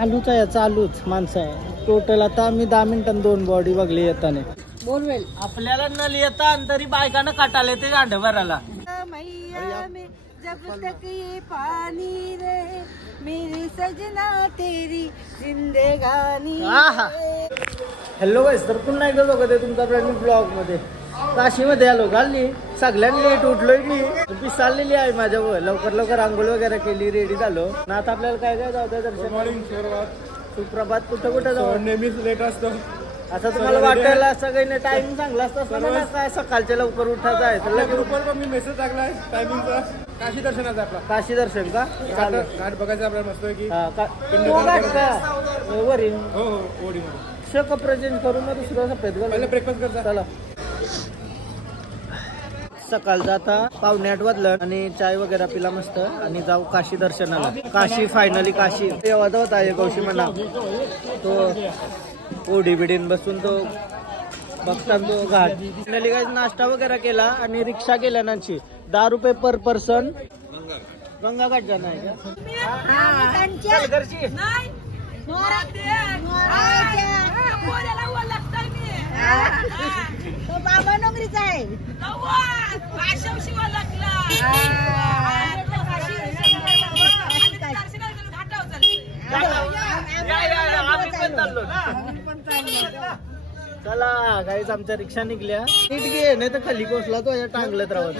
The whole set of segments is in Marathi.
चालूच आहे चालूच माणसं टोटल आता मी 10 मिनिटांनी 2 बॉडी बघली येताना बोलवेल आपल्याला न लिहिता तरी बायकांना काटाले ते गांड भरायला जब तक ये पानी रहे मेरी सजना तेरी जिंदगानी। हॅलो गाईस, तर पुन्हा एकदा बघत आहे तुमचा ब्लॉग ब्लॉग मध्ये काशीमध्ये आलो घालली सगळ्यांनी लेट उठलोय मी पिसाळलेली आहे माझ्यावर लवकर लवकर आंघोळ वगैरे केली रेडी झालो ना आता आपल्याला काय काय जाऊ दर्शन सुप्रभात कुठं कुठं जाऊ नेहमीच लेट असतो असं तुम्हाला वाटायला सगळ्यांनी टाइमिंग चांगला असतं काय सकाळच्या लवकर उठायचं आहे तर ग्रुपवर मी मेसेज टाकलाय टायमिंगचा काशी दर्शनाचा आपला काशी दर्शन का घाट बघायचं आपल्याला मस्त की वरील हो हो ओढी कपडे चेंज करून मग दुसरं सफेद ब्रेकफास्ट करता चला सकाळचा आता 7:45 वाजलं आणि चाय वगैरे पिला मस्त आणि जाऊ काशी दर्शनाला काशी फायनली काशी तेव्हा होता आहे कौशी म्हणा तो ओढी बिडीन बसून तो बघता तो घाट फायनली काय नाश्ता वगैरे केला आणि रिक्षा केल्या नाची 10 रुपये पर पर्सन गंगा घाट जाणं आहे का घरची बाबा नोकरीचा आहे चला काहीच आमच्या रिक्षा निघल्या नीट घे नाही तर खाली कोसला तो टांगलत राहत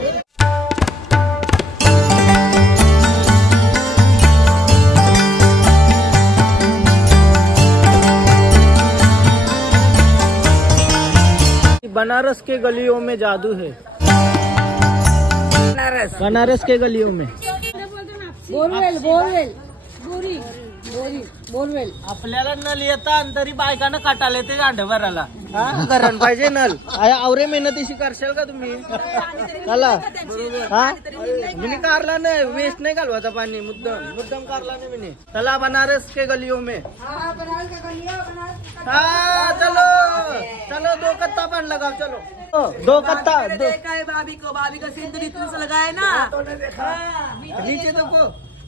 बनारस के गलियों में जादू है बनारस के गलियों में बोलवेल आपल्याला नल येता तरी बायकांना काटाले ते गांड भरायला करण पाहिजे नल आवरे मेहनतीशी करशाल का तुम्ही चला हा मी कारला नाही वेस्ट नाही घालवायचा पाणी मुद्दम कारला नाही मी चला बनारस के गलियों में हाँ चलो चलो 2 कत्ता पान लगाओ चलो 2 कत्ता भाभी का सिंदूर इतना सा लगा है ना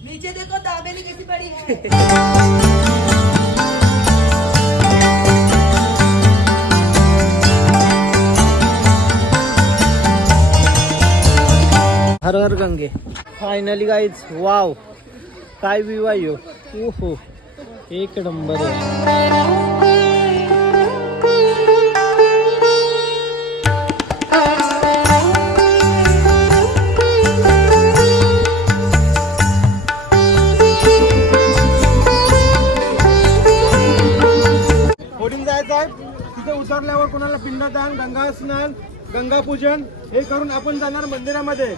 नीचे देखो दाबेली कैसी पड़ी हर हर गंगे फायनली गाइज वाव काय व्ह्यू आहे ओहो एक नंबर आहे तिथे उतरल्यावर कोणाला पिंडदान गंगा स्नान गंगा पूजन हे करून आपण जाणार मंदिरामध्ये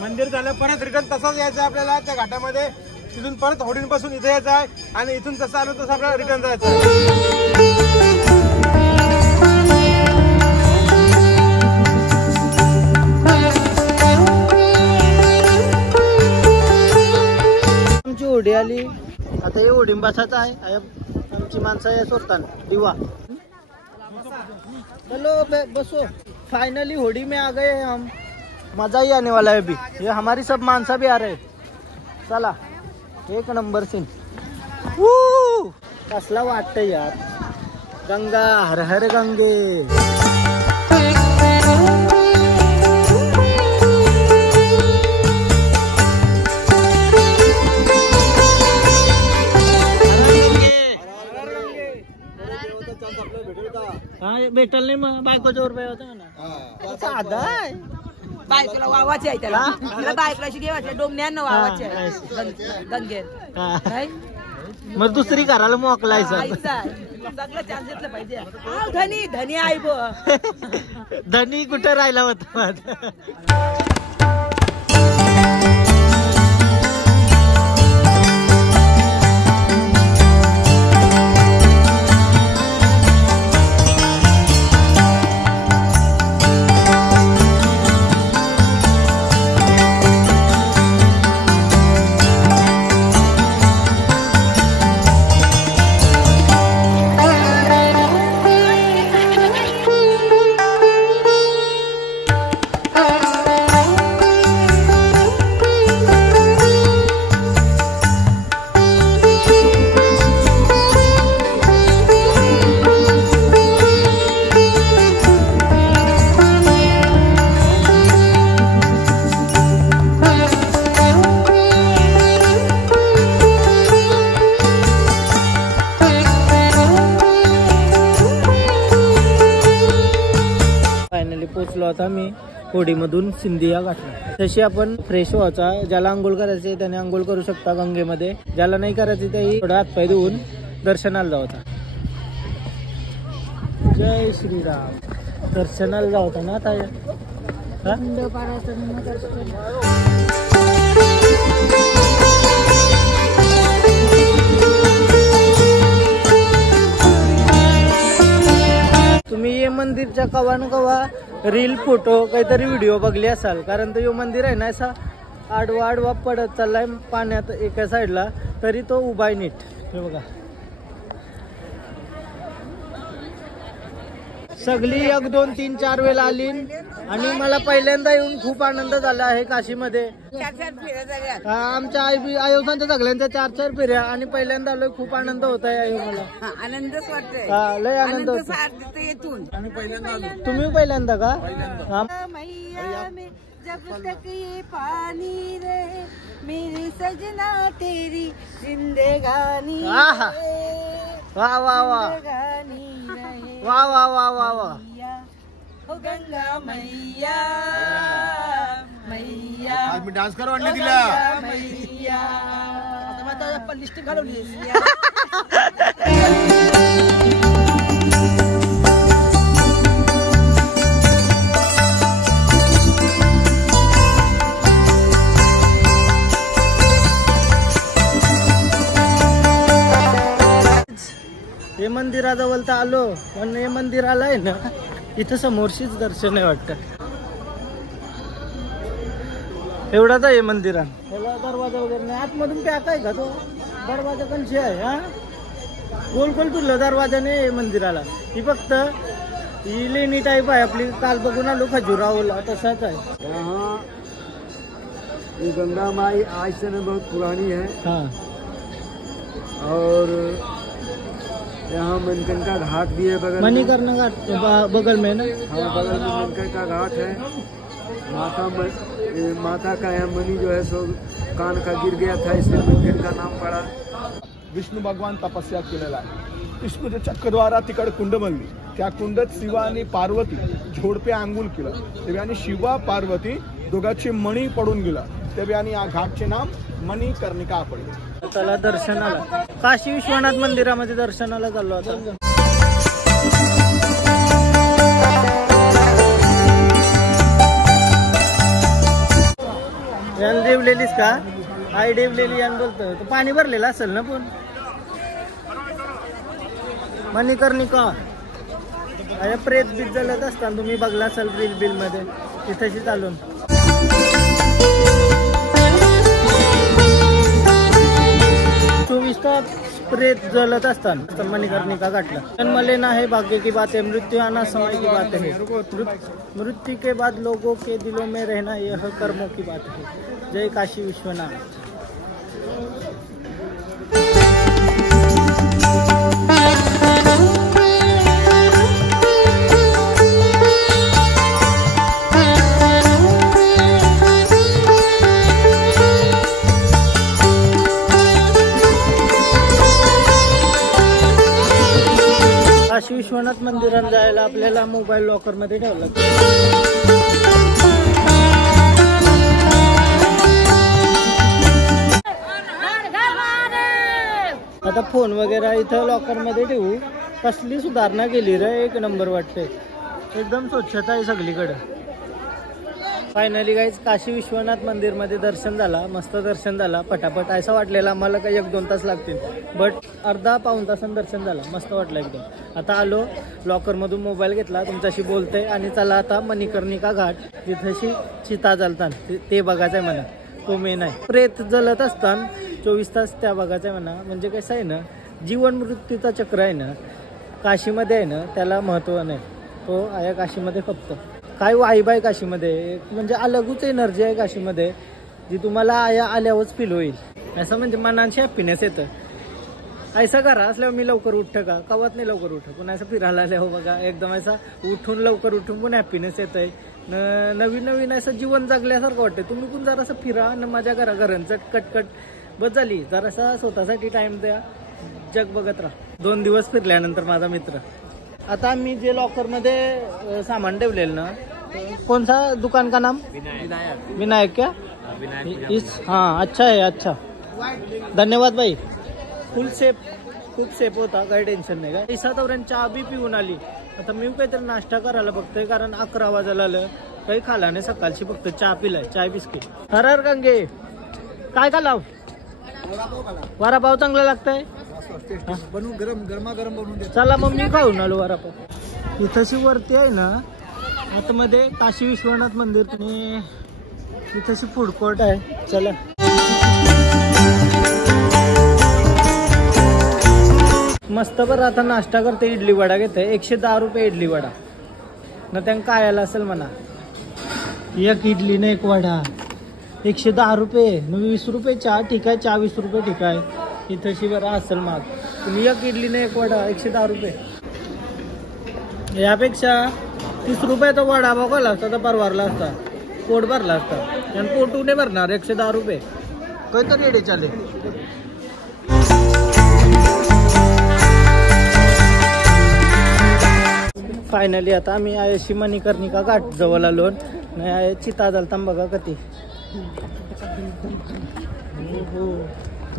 मंदिर झालं परत रिटर्न तसाच यायचं आपल्याला त्या घाटामध्ये तिथून परत होडींपासून इथे यायचं आहे आणि इथून तसं आलो तसं आपल्याला रिटर्न जायचं आमची होडी आली आता हे होडींबासाचं आहे आमची माणसं आहे सोडतान दिवा चलो बसो फाइनली होड़ी में आ गए हैं हम मजा ही आने वाला है अभी ये हमारी सब मानसा भी आ रहे चला एक नंबर सीन कसला वाटतं यार गंगा हर हर गंगे भेटल नाही मग बायकोच्या रुपये होता ना साधा आहे बायकोला वावाचे आहे त्याला बायकोला देवाच्या डोंगण्यानं वावाचे गंगेर मग दुसरी करायला मोकलायचं चान्स पाहिजे धनी धनी आई बो धनी कुठं राहिला होता आता मी होडीमधून सिंधिया घाटला. तशी आपण फ्रेश व्हायचा, ज्याला आंघोळ करायचे त्याने आंघोळ करू शकता गंगेमध्ये, ज्याला नाही करायचे त्याही थोडा हातपाय धुवून दर्शनाला जावता. जय श्रीराम. दर्शनाला जावता ना आता. तुम्ही ये मंदिरच्या कवा न कवा रील फोटो काहीतरी व्हिडिओ बघले असाल, कारण तो यो मंदिर आहे ना असा आडवा आडवा पडत चाललाय पाण्यात एका साईडला, तरी तो उभा आहे नीट. हे बघा सगळी 1 2 3 4 वेळा आली आणि मला पहिल्यांदा येऊन खूप आनंद झाला आहे काशीमध्ये. आमच्या आयोजनाच्या सगळ्यांच्या 4-4 फेऱ्या आणि पहिल्यांदा आलोय. खूप आनंद होत आहे मला. आनंदच वाटतोय. लय आनंद होतो. तुम्ही पहिल्यांदा का? जब तक ये पानी रहे मेरी सजना तेरी जिंदगानी. वाह वाह वाह वाह वाह वाह वाह वाह. हो गंगा मैया मैया. आज मी डान्स करू आणली तिला. मैया आता आपण लिस्टिंग घालवली. हे मंदिराजवळ तर आलो, पण हे मंदिराला आहे ना इथं समोरशीच दर्शन आहे वाटतं. एवढाच आहे मंदिरात. त्याला दरवाजा वगैरे नाही. आतमधून पॅक आहे का तो दरवाजा? कंची आहे. हा गोल गोल फिरलं दरवाजाने मंदिराला. ही फक्त ही लेणी टाईप आहे आपली. काल बघून आलो खजुराहोला, तसाच आहे. ये गंगा माई आज से बहुत पुरानी है. हाँ. और यहाँ मणिकर्णिका घाट भी है बगल. मणिकर्णिका घाट बगल में ना? हाँ, बगल में मणिकर्णिका घाट है. माता का यहाँ मणि जो है सो कान का गिर गया था, इसलिए मणिकर्णिका नाम पड़ा. विष्णू भगवान तपस्या केलेला आहे. विष्णूच्या चक्रद्वारा तिकडे कुंड बनली. त्या कुंडात शिवा आणि पार्वती झोडपे आंघोळ केलं. तेव्हा शिवा पार्वती दोघांचे मणी पडून गेला. तेव्हा या घाटचे नाम मणिकर्णिका पडले. चला दर्शनाला काशी विश्वनाथ मंदिरामध्ये दर्शनाला चाललो आता. यान देवलेलीस का? आई देवलेली यान बोलतो. तो पाणी भरलेलं असेल ना. पण मणिकर्णिका प्रेत बीत जलत असताना तुम्ही बघला असाल रील बिल मध्ये. तिथेशी चालून 24 तास प्रेत जलत असताना मणिकर्णिका घाटला. जन्म लेना है भाग्य की बात है, मृत्यु आना समय की बात है, मृत्यु के बाद लोगों के दिलों में रहना यह कर्मों की बात है. जय काशी विश्वनाथ. काशी विश्वनाथ मंदिरात जायला आपल्याला मोबाईल लॉकर मध्ये ठेवावं लागतं. आता फोन वगैरे इथं लॉकर मध्ये ठेवू. कसली सुधारणा केली रे, 1 नंबर वाटते. एकदम स्वच्छता आहे सगळीकडे. फायनली गाईज काशी विश्वनाथ मंदिर मध्ये दर्शन झाला. मस्त दर्शन झाला पटापट. असं वाटलेलं आम्हाला काही 1-2 तास लागतील, बट अर्धा-पाऊण तासानं दर्शन झालं. मस्त वाटलं एकदम. आता आलो लॉकर मधून मोबाईल घेतला, तुमच्याशी बोलते आणि चला आता मणिकर्णिका घाट जिथेशी चिता जलतात ते बघायचंय म्हणा. तो मेन आहे. प्रेत जलत असताना 24 तास त्या बघायचंय म्हणा. म्हणजे कसं आहे ना, जीवन मृत्यूचा चक्र आहे ना काशीमध्ये आहे ना, त्याला महत्व नाही. तो आहे काशीमध्ये. फक्त काय वाईब आहे काशीमध्ये, म्हणजे अलगच एनर्जी आहे काशीमध्ये जी तुम्हाला आल्यावरच फील होईल. असं म्हणजे मनाची हॅपीनेस येतं. ऐसा करा असल्यावर मी लवकर उठतं का कवत नाही लवकर उठ. पुन्हा असं फिरायला आल्या हो बघा एकदम असा उठून लवकर उठून पण हॅपीनेस येत आहे. नवीन नवीन असं जीवन जगल्यासारखं वाटतं. तुम्ही पण जरासं फिरा न माझ्या घराघरांचं कटकट बस झाली. जरासा स्वतःसाठी टाइम द्या. जग बघत राहा. 2 दिवस फिरल्यानंतर माझा मित्र. आता मी जे लॉकर मध्ये सामान ठेवलेलं ना कौन सा दुकान का नाम? विनायक क्या? इस हाँ अच्छा आहे अच्छा. धन्यवाद भाई. फुल सेफ, खूप सेफ होता, काही टेन्शन नाही. काय साधारण चहा बी पिऊन आली. आता मी काहीतरी नाश्ता करायला बघतोय कारण 11 वाजायला आलं. काही खाला नाही सकाळची, फक्त चहा पिलाय, चाय बिस्किट. हर गंगे काय खाला? वडापाव चांगला लागतंय. बनवून गरमागरम बनवून दे. चला मग मी खाऊन आलो वडापाव. इथंशी वरती आहे ना आतमध्ये काशी विश्वनाथ मंदिर आणि इथंशी फूड कोर्ट आहे. चला मस्त बरं. आता नाश्ता करते, इडली वडा घेते. 110 रुपये इडली वडा ना. त्यांना काय आलं असेल म्हणा. एक इडली ना एक वडा 110 रुपये. 20 रुपये चहा ठीक आहे, चहा 20 रुपये ठीक आहे. इथंशी बरं असेल मग तुम्ही एक इडली ना एक वडा 110 रुपये. यापेक्षा 30 रुपयाचा वडा बघायला असता तर परवारला असता, पोट भरला असता. आणि पोटू नाही भरणार 110 रुपये. काहीतरी रेडी चालेल. फायनली आता आम्ही आयशी मणिकर्णिका घाट जवळ आलो. नाही चिता झालता बघा कधी.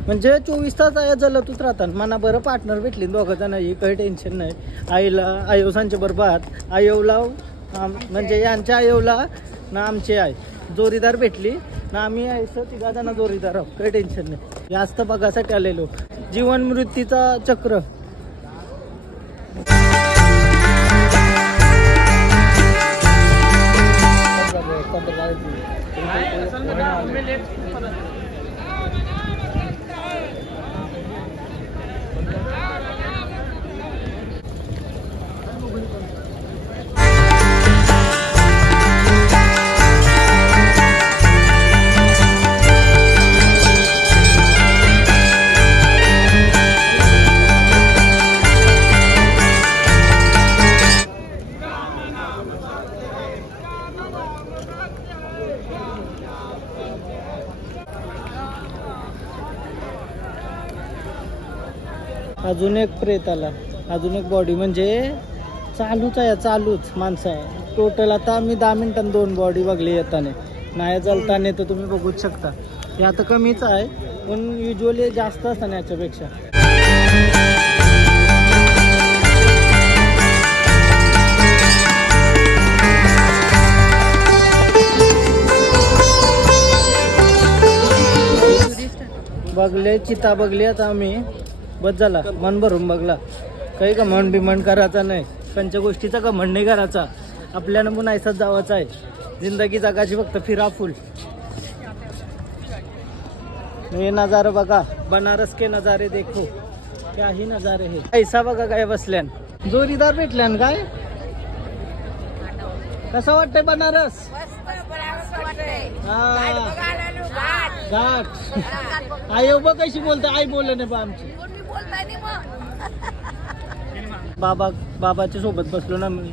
म्हणजे 24 तास आहे जलतच राहतात. मला बरं पार्टनर भेटली दोघं जण, काही टेन्शन नाही. आईला आयोसांच्या बरोबर आयोला म्हणजे यांच्या आयोला ना आमचे आहे जोरीदार भेटली ना. आम्ही यायचं 3 जण जोरीदार आहोत, काही टेन्शन नाही. जास्त बघासाठी आलेलो. जीवन मृत्यूचा चक्र. अजून एक प्रेत आला, अजून एक बॉडी. म्हणजे चालूच आहे, चालूच माणसं. टोटल आता आम्ही 10 मिनिटांनी 2 बॉडी बघली येताना. नाही चालताना तर तुम्ही बघूच शकता. हे आता कमीच आहे पण युजली जास्त असतं याच्यापेक्षा. बघले चिता बघली आता आम्ही. बस झाला, मन भरून बघला. काही घमंड बिमंड करायचा नाही, त्यांच्या गोष्टीचा घमंड नाही करायचा. आपल्याला पण ऐसाच जावाचा आहे. जिंदगी जगाची, फक्त फिरा फुल. ये नजारा बघा, बनारस के नजारे देखो, क्या ही नजारे हे. ऐसा बघा काय बसल्यान, जोरीदार भेटल्यान. काय कसं वाटतंय बनारस? घाट. आई बघ कशी बोलते. आई बोलले नाही बा आमची. बाबाच्या सोबत बसलो ना मी.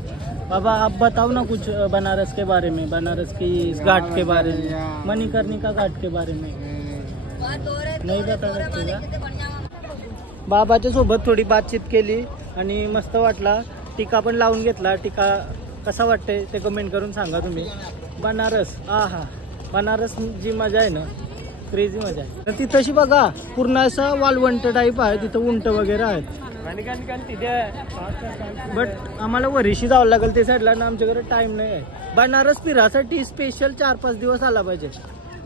बाबा आप बताओ ना कुछ बनारस के बारे में, बनारस की इस घाट के बारे में, मणिकर्णिका घाट के बारे में. नाही बता सकते का? बाबाच्या सोबत थोडी बातचीत केली आणि मस्त वाटला. टीका पण लावून घेतला. टीका कसा वाटते ते कमेंट करून सांगा तुम्ही. बनारस आहा, बनारस जी मजा आहे ना, क्रेझी मजा आहे. तर तिथंशी बघा पूर्ण असं वालवंट टाईप आहे. तिथं उंट वगैरे आहेत. बट आम्हाला वरीशी जावं लागेल ते साईडला ना. आमच्याकडे टाइम नाही आहे. बनारस फिरासाठी स्पेशल 4-5 दिवस आला पाहिजे.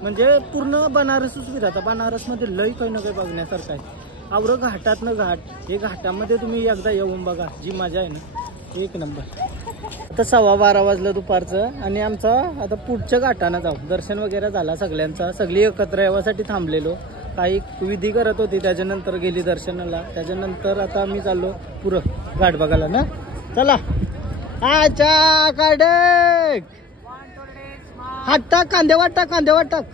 म्हणजे पूर्ण बनारसच फिरायचा. बनारसमध्ये लई काही ना काही बघण्यासारखं आहे. आवरं घाटात ना घाट. हे घाटामध्ये तुम्ही एकदा येऊन बघा, जी मजा आहे ना, एक नंबर. आता 12:15 वाजलं दुपारचं आणि आमचा आता पुढच्या घाटानं जाऊ. दर्शन वगैरे झाला सगळ्यांचा. सगळी एकत्र येण्यासाठी थांबलेलो. काही विधी करत होती, त्याच्यानंतर गेली दर्शनाला. त्याच्यानंतर आता आम्ही चाललो पुरं घाट बघायला ना. चला. अच्छा कडक हात टाक, कांदेवाट टाक, कांदेवाट टाक,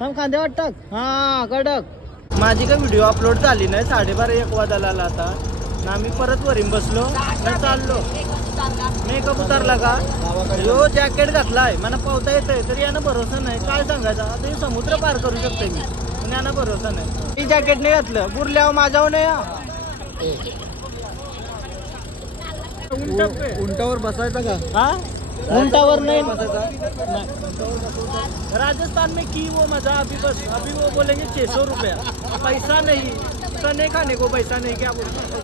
थांब, कांदेवाट टाक. हा कडक. माझी काय व्हिडिओ अपलोड झाली नाही. 12:30-1 वाजायला आला आता ना. आम्ही परत वरीन बसलो ना चाललो. मेकअप उतारला का, जो जॅकेट घातलाय मला पावता येतंय तरी यांना भरोसा नाही. काय सांगायचं, आता हे समुद्र पार करू शकते मी पण यांना भरोसा नाही. मी जॅकेट नाही घातलं, बुरल्यावर माझ्यावर नाही. उंटावर बसायचं का? हा ऊंटावर नहीं। राजस्थान में की वो मजा अभी बस अभी वो बोलेंगे 600 रुपया, पैसा नहीं, चने खाने को पैसा नहीं, क्या बोलते।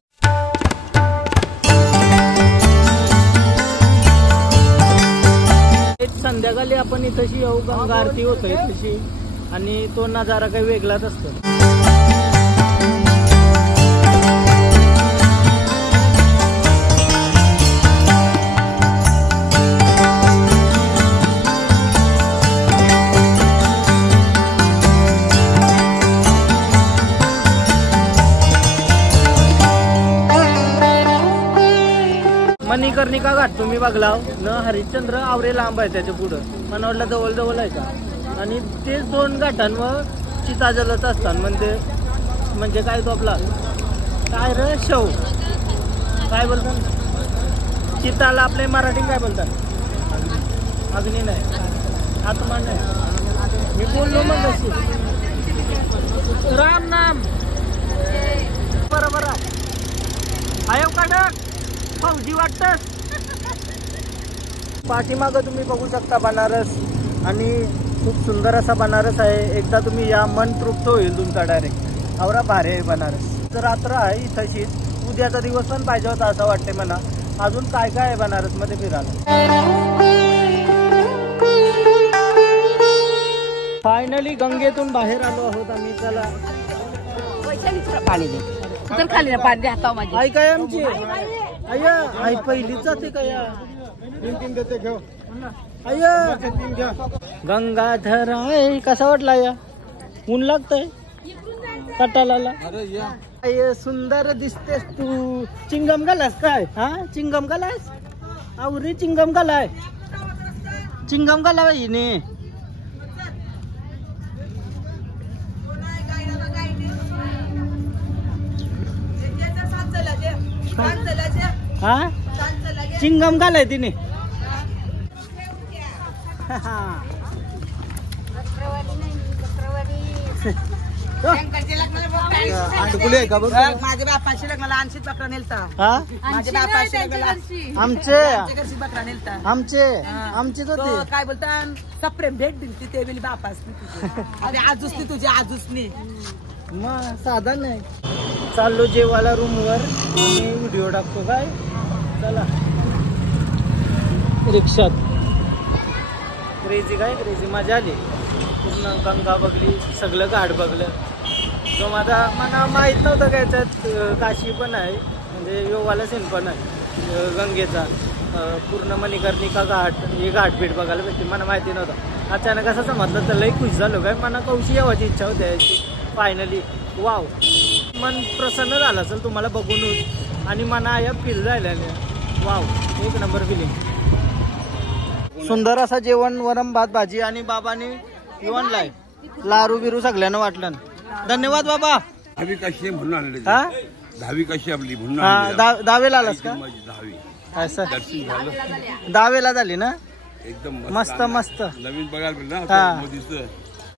संध्याकाळी आपण इथंशी येऊ, गंगा आरती होतोय तशी, आणि तो नजारा काही वेगळाच असतो। मणिकर्णिका घाट तुम्ही बघला न, हरिश्चंद्र आवरे लांब आहे त्याच्या पुढं, मला वाटलं जवळ जवळ आहे का, आणि तेच 2 घाटांवर चिताजलच असतात, म्हणजे काय तो आपला काय रे शव काय बोलतात चिताला, आपले मराठी काय बोलतात, अग्नी नाही, आत्मा नाही, मी बोललो मग कशी राम नाम बरोबर आहे। आयो कडक फौजी वाटत। पाठीमागं तुम्ही बघू शकता बनारस, आणि खूप सुंदर असा बनारस आहे। एकदा तुम्ही या, मन तृप्त होईल तुमचा डायरेक्ट। आवरा भारी आहे बनारस। तर रात्र आहे इथंशीच, उद्याचा दिवस पण पाहिजे होता असं वाटते मला। अजून काय काय आहे बनारस मध्ये फिरायला। फायनली गंगेतून बाहेर आलो आहोत आम्ही। चला पाणी दे, उतर खाली पाणी दे हातावर माझी। आई काय आमची अय्या, आई पहिलीच जाते का या, 3 देते घेऊ। अय्या गंगाधर आहे, कसा वाटला या, ऊन लागतंय कटाला। अरे सुंदर दिसतेस तू, चिंगम घालास काय, हा चिंगम घालास, आवरी चिंगम घालाय, चिंगम घाला हिने। हा चिंगम घालाय तिने। माझ्या बापाशी लग्नाला 80 बकरा नेलता। माझ्या बापाशी लग्नाला आमचेच होते। काय बोलतात सप्रेम भेट दिली ते वेळी बापास आणि आजूसनी तुझी आजूसनी मग साधा नाही। चाललो जेवायला रूमवर, आणि व्हिडिओ टाकतो काय। चला रिक्षात क्रेझी काय क्रेझी मजा आली। पूर्ण गंगा बघली, सगळं घाट बघलं। तो मला माहीत नव्हतं का याच्यात काशी पण आहे, म्हणजे योगाला सीन पण आहे गंगेचा, पूर्ण मणिकर्णिका घाट, हे घाटभेट बघायला भेटते, मला माहिती नव्हतं। अचानक असं समजलं तर लई खुश झालो काय, मला कौशी यावाची इच्छा होती याची फायनली। वाव, मन प्रसन्न झालं असेल तुम्हाला बघूनच, आणि मना या फील जायला वाव, एक नंबर फिलिंग। सुंदर असा जेवण, वरम भात भाजी, आणि बाबाने जेवण लाय लारू बिरू सगळ्यांना वाटलं। धन्यवाद बाबा। दहावी कशी म्हणून आणले, हा 10वी कशी आपली म्हणून, दावेला आलास का, 10वी असं दर्शन झालं, दावेला झाली ना, एकदम मस्त मस्त नवीन बघायला मिळालं हा। मोदीचं।